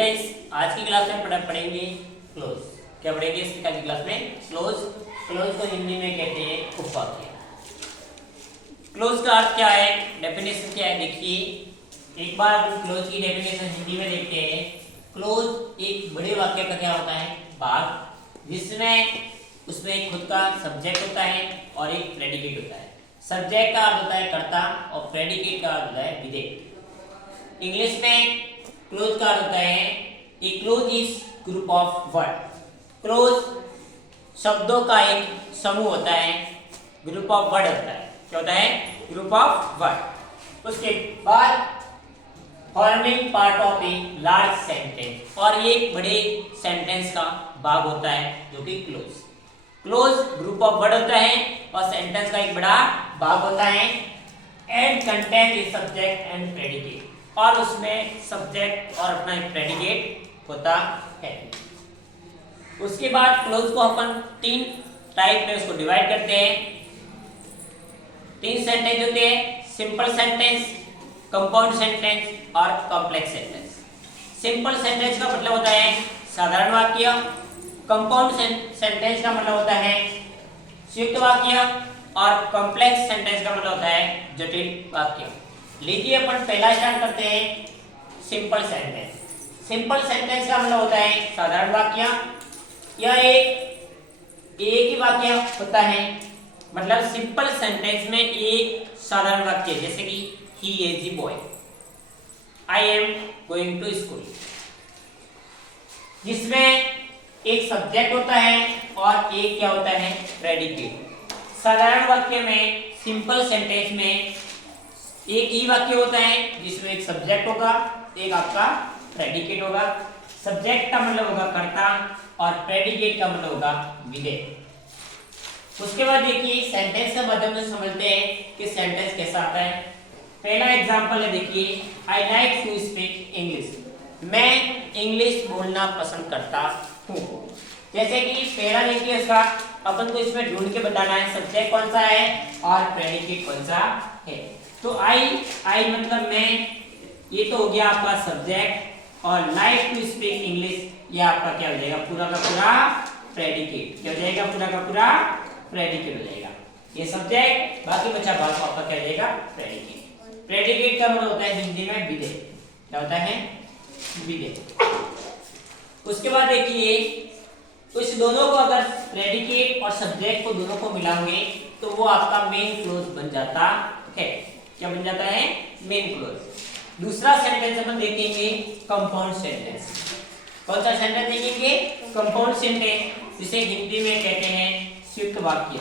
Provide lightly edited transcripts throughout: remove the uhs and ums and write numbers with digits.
Guys, आज की class में पढ़ेंगे क्लोज। क्या पढ़ेंगे इसकी आज की क्लास में? क्लोज। क्लोज को हिंदी में कहते हैं उपवाक्य। क्लोज का अर्थ क्या है, डेफिनेशन क्या है? देखिए, एक बार हम क्लोज की डेफिनेशन हिंदी में देखते हैं। क्लोज एक बड़े वाक्य का क्या होता है? भाग, जिसमें उसमें खुद का सब्जेक्ट होता है और एक प्रेडिकेट होता है। सब्जेक्ट का अर्थ होता है कर्ता और प्रेडिकेट का अर्थ होता है विधेय। इंग्लिश में क्लोज का अर्थ होता है a clause is group of word. Clause शब्दों का एक समूह होता है, ग्रुप ऑफ वर्ड होता है। क्या होता है? Group of word. उसके बाद forming part of a large sentence, और ये एक बड़े सेंटेंस का भाग होता है जो कि close. Close group of word होता है और सेंटेंस का एक बड़ा भाग होता है। And content is subject and predicate, और उसमें सब्जेक्ट और अपना एक प्रेडिकेट होता है। उसके बाद क्लोज को अपन तीन टाइप में उसको डिवाइड करते हैं। तीन सेंटेंस होते हैं: सिंपल सेंटेंस, कंपाउंड सेंटेंस और कॉम्प्लेक्स सेंटेंस। सिंपल सेंटेंस का मतलब होता है साधारण वाक्य। कंपाउंड सेंटेंस का मतलब होता है संयुक्त वाक्य, और कॉम्प्लेक्स सेंटेंस का मतलब होता है जटिल वाक्य। लीजिए अपन पहला स्टार्ट करते हैं, सिंपल सेंटेंस। सिंपल सेंटेंस का मतलब होता है साधारण वाक्य। यह एक ही वाक्य होता है, मतलब सिंपल सेंटेंस में एक साधारण वाक्य, जैसे कि he is a boy, I am going to school, जिसमें एक सब्जेक्ट होता है और एक क्या होता है? प्रेडिकेट। साधारण वाक्य में, सिंपल सेंटेंस में एक ही वाक्य होता है जिसमें एक सब्जेक्ट होगा, एक आपका प्रेडिकेट होगा। सब्जेक्ट का मतलब होगा कर्ता और प्रेडिकेट का मतलब होगा विधेय। उसके बाद देखिए सेंटेंस के माध्यम से समझते हैं कि सेंटेंस कैसा आता है। पहला एग्जांपल है, देखिए, I like to speak English, मैं इंग्लिश बोलना पसंद करता हूँ। जैसे कि पहला देखिए उसका अपन को इसमें ढूंढ के बताना है सब्जेक्ट कौन सा है और प्रेडिकेट कौन सा है। तो आई मतलब मैं, ये तो हो गया आपका सब्जेक्ट, और लाइक टू स्पीक इंग्लिश ये आपका क्या हो जाएगा? पूरा का पूरा प्रेडिकेट। क्या हो जाएगा? पूरा का पूरा प्रेडिकेट हो जाएगा। ये सब्जेक्ट, बाकी बचा भाग आपका क्या हो जाएगा? प्रेडिकेट। प्रेडिकेट का मतलब होता है हिंदी में विधेय। क्या होता है? विधेय। उसके बाद देखिए, तो इस दोनों को अगर प्रेडिकेट और सब्जेक्ट को दोनों को मिलाओगे तो वो आपका मेन क्लोज बन जाता है। क्या बन जाता है? Main close. दूसरा सेंटेंस अपन देखेंगे कंपाउंड सेंटेंस। कौन सा सेंटेंस देखेंगे? कंपाउंड सेंटेंस, जिसे हिंदी में कहते हैं संयुक्त वाक्य।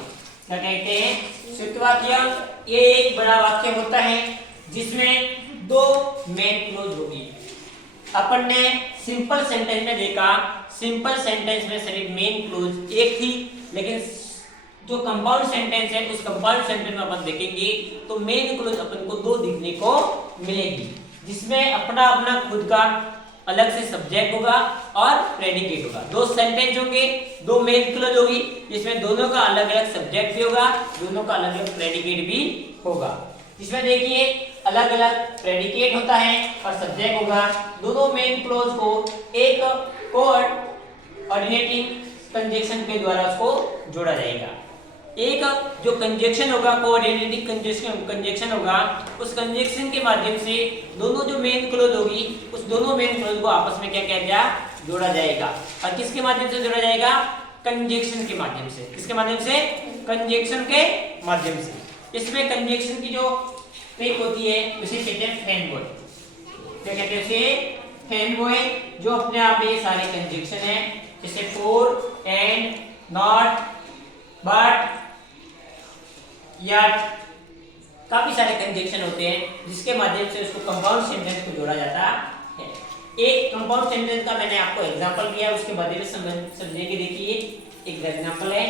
क्या कहते हैं? संयुक्त वाक्य। ये एक बड़ा वाक्य होता है जिसमें दो मेन क्लोज होगी। अपन ने सिंपल सेंटेंस में देखा, सिंपल सेंटेंस में सिर्फ मेन क्लोज एक थी, लेकिन जो कंपाउंड सेंटेंस है उस कंपाउंड सेंटेंस में अपन देखेंगे तो मेन क्लोज अपन को दो दिखने को मिलेगी, जिसमें अपना अपना खुद का अलग से सब्जेक्ट होगा और प्रेडिकेट होगा। दो सेंटेंस होंगे, दो मेन क्लोज होगी, जिसमें दोनों का अलग अलग सब्जेक्ट भी होगा, दोनों का अलग अलग प्रेडिकेट भी होगा। इसमें देखिए अलग अलग प्रेडिकेट होता है और सब्जेक्ट होगा। दोनों मेन क्लोज को एक कोऑर्डिनेटिंग कंजंक्शन के द्वारा उसको जोड़ा जाएगा। एक जो कंजंक्शन होगा, कोऑर्डिनेटिंग कंजंक्शन होगा, उस कंजंक्शन के माध्यम से दोनों जो मेन क्लोज होगी उस दोनों मेन क्लोज को आपस में क्या किया जाएगा? जोड़ा जाएगा। और किसके माध्यम से जोड़ा जाएगा? कंजंक्शन के माध्यम से। किसके माध्यम से? कंजंक्शन के माध्यम से। इसमें कंजंक्शन की जो ट्रिक होती है उसे कहते हैं फैन बॉय। क्या कहते हैं उसे? Fan boy. जो अपने आप में ये सारे कंजंक्शन है, जैसे for, and, not, but, yet, काफी सारे कंजंक्शन होते हैं जिसके माध्यम से उसको कंपाउंड सेंटेंस को जोड़ा जाता है। एक कंपाउंड सेंटेंस का मैंने आपको एग्जांपल दिया, उसके माध्यम से समझेंगे। देखिए एक एग्जांपल है,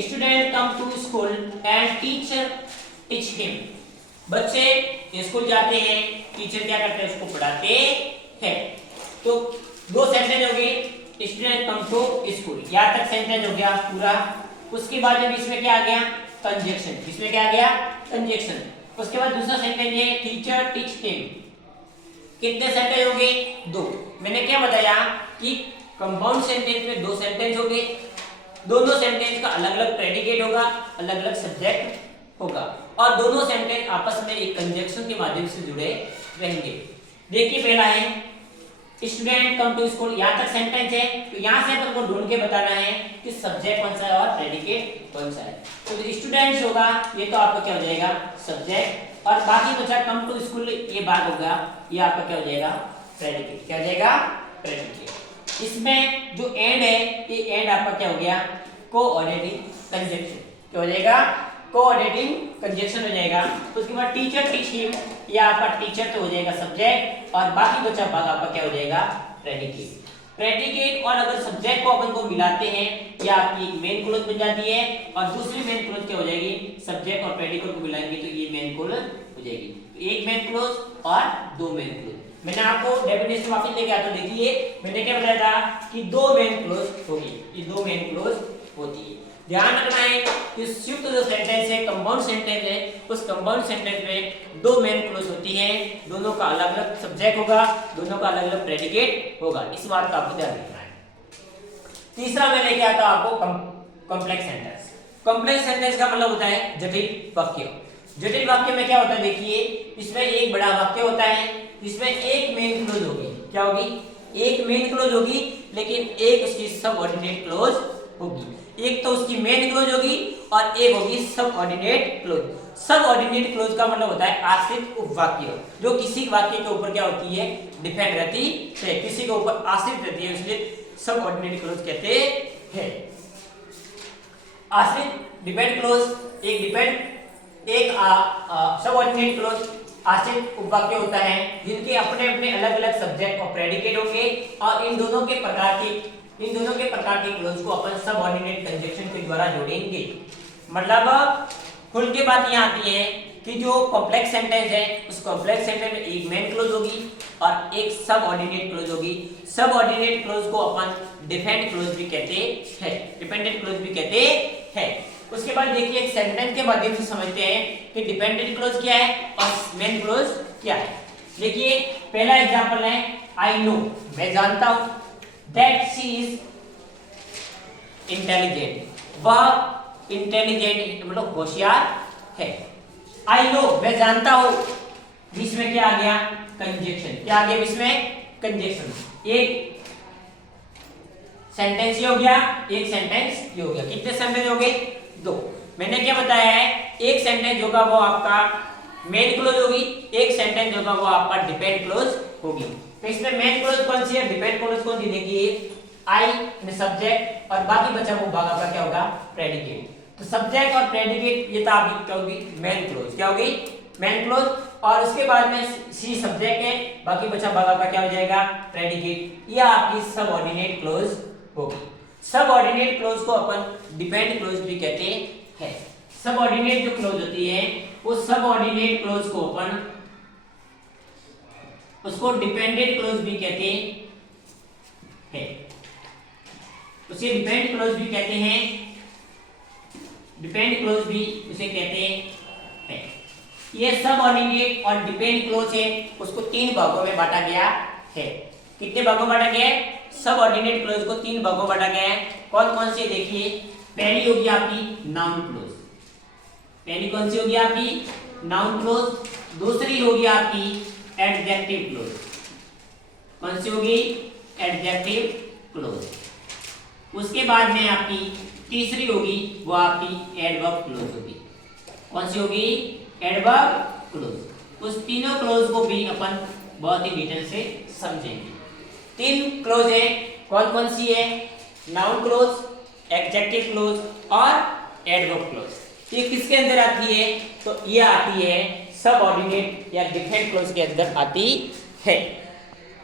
student come to school and teacher teach him. बच्चे स्कूल जाते हैं, टीचर क्या करते हैं? उसको पढ़ाते हैं। तो दो सेंटेंस हो गए, स्टूडेंट कम टू स्कूल, यहाँ तक सेंटेंस हो गया पूरा। उसके बाद में इसमें क्या आ गया? कंजंक्शन। इसमें क्या आ गया? कंजंक्शन। उसके बाद दूसरा सेंटेंस है टीचर टीच हिम। कितने सेंटेंस हो गए? दो। मैंने क्या बताया कि कंपाउंड सेंटेंस में दो सेंटेंस हो गए, दोनों सेंटेंस का अलग अलग प्रेडिकेट होगा, अलग अलग सब्जेक्ट होगा और दोनों सेंटेंस आपस में एक कंजक्शन के माध्यम से जुड़े रहेंगे। देखिए पहला है स्टूडेंट कम टू स्कूल, यहाँ तक सेंटेंस है तो यहाँ से अपन को ढूंढ के बताना है कि सब्जेक्ट कौन सा है और प्रेडिकेट कौन सा है। तो स्टूडेंट्स होगा ये तो आपका क्या हो जाएगा सब्जेक्ट और बाकी बचा कम टू स्कूल ये भाग होगा ये आपका क्या हो जाएगा प्रेडिकेट। क्या हो जाएगा प्रेडिकेट। इसमें जो एंड है ये एंड आपका क्या हो गया कोऑर्डिनेटिंग कंजंक्शन। क्या हो जाएगा कोऑर्डिनेटिंग कंजंक्शन हो जाएगा। तो उसके बाद टीचर टीच हिम ये आपका टीचर तो हो जाएगा सब्जेक्ट और बाकी बचा भाग आपका क्या हो जाएगा प्रेडिकेट। प्रेडिकेट और अगर सब्जेक्ट को अपन को मिलाते हैं ये आपकी मेन क्लॉज बन जाती है और दूसरी मेन क्लॉज क्या हो जाएगी सब्जेक्ट और प्रेडिकेट को मिलाएंगे तो ये मेन क्लॉज हो जाएगी। एक मेन क्लॉज और दो मेन क्लॉज। मैंने आपको डेफिनेशन वापस लेके आता देखिए मैंने क्या बताया था कि दो मेन क्लॉज होगी, ये दो मेन क्लॉज होती है। ध्यान रखना है कि संयुक्त जो सेंटेंस है कंपाउंड सेंटेंस है उस कंपाउंड सेंटेंस में दो मेन क्लॉज होती है, दोनों का अलग अलग सब्जेक्ट होगा, दोनों का अलग अलग प्रेडिकेट होगा, इस बात का आपको ध्यान रखना है। तीसरा मैं लेके आता हूं आपको कॉम्प्लेक्स सेंटेंस। कॉम्प्लेक्स सेंटेंस का मतलब होता है जटिल वाक्य। जटिल वाक्य में क्या होता है देखिए इसमें एक बड़ा वाक्य होता है जिसमें एक मेन क्लॉज होगी। क्या होगी एक मेन क्लॉज होगी लेकिन एक उसकी सबऑर्डिनेट क्लॉज होगी। एक तो उसकी मेन क्लॉज होगी और एक होगी सबऑर्डिनेट क्लॉज। सबऑर्डिनेट क्लॉज का मतलब होता है आश्रित उपवाक्य जो किसी वाक्य के ऊपर क्या होती है डिपेंड रहती है, किसी के ऊपर आश्रित रहती है इसलिए सबऑर्डिनेट क्लॉज कहते हैं। आश्रित डिपेंड क्लॉज एक सबऑर्डिनेट क्लॉज आश्रित उपवाक्य होता है जिनके अपने अपने अलग अलग सब्जेक्ट और प्रेडिकेट होंगे और इन दोनों के प्रकार के क्लॉज को अपन सबऑर्डिनेट कंजंक्शन के द्वारा जोड़ेंगे। मतलब खुल के बात यहाँ आती है कि जो कॉम्प्लेक्स सेंटेंस है उस कॉम्प्लेक्स सेंटेंस में एक मेन क्लॉज होगी और एक सबऑर्डिनेट क्लॉज होगी। सबऑर्डिनेट क्लॉज को अपन डिपेंडेंट क्लॉज भी कहते हैं। उसके बाद देखिए एक सेंटेंस के माध्यम से समझते हैं कि डिपेंडेंट क्लॉज क्या है और मेन क्लॉज क्या है। देखिए पहला एग्जांपल है आई नो मैं जानता हूं दैट शी इज इंटेलिजेंट वह इंटेलिजेंट मतलब होशियार है। आई नो मैं जानता हूं बीच में क्या आ गया कंजंक्शन। क्या आ गया बीच में कंजंक्शन। एक सेंटेंस ये हो गया एक सेंटेंस ये हो गया। कितने सेंटेंस हो गए दो। मैंने क्या बताया है एक सेंटेंस होगा वो आपका मेन क्लॉज होगी, एक सेंटेंस होगा वो आपका डिपेंड क्लॉज होगी। तो इसमें मेन क्लॉज कौन सी है डिपेंड क्लॉज कौन सी देखिए आई में सब्जेक्ट और बाकी बचा वो भाग आपका क्या होगा प्रेडिकेट। तो सब्जेक्ट और प्रेडिकेट ये तो आपकी क्या होगी मेन क्लॉज। क्या होगी मेन क्लॉज और उसके बाद में सी सब्जेक्ट है बाकी बचा भाग आपका क्या हो जाएगा प्रेडिकेट। ये आपकी सबऑर्डिनेट क्लॉज होगी। सबऑर्डिनेट क्लॉज को अपन डिपेंड क्लॉज भी कहते हैं। सबऑर्डिनेट जो क्लॉज होती है वो सबऑर्डिनेट क्लॉज को अपन उसको डिपेंडेंट क्लॉज भी कहते हैं। उसे डिपेंड क्लॉज भी कहते हैं, डिपेंड क्लॉज भी उसे कहते हैं। ये सबऑर्डिनेट और डिपेंड क्लॉज है उसको तीन भागों में बांटा गया है। कितने भागों में बांटा गया है सबऑर्डिनेट क्लॉज को तीन भागों में बांटा गया है। कौन कौन से देखिए पहली होगी आपकी नाउन क्लॉज। पहली कौन सी होगी आपकी नाउन क्लॉज। दूसरी होगी आपकी एडजेक्टिव क्लॉज। कौन सी होगी एडजेक्टिव क्लॉज। उसके बाद में आपकी तीसरी होगी वो आपकी एडवर्ब क्लॉज होगी। कौन सी होगी एडवर्ब क्लॉज। उस तीनों क्लॉज को भी अपन बहुत ही डिटेल से समझेंगे। तीन क्लॉज है कौन कौन सी है नाउन क्लॉज एडजेक्टिव क्लॉज और एडवर्ब क्लॉज। ये किसके अंदर आती है तो ये आती है सबऑर्डिनेट या डिपेंड क्लॉज के अंदर आती है।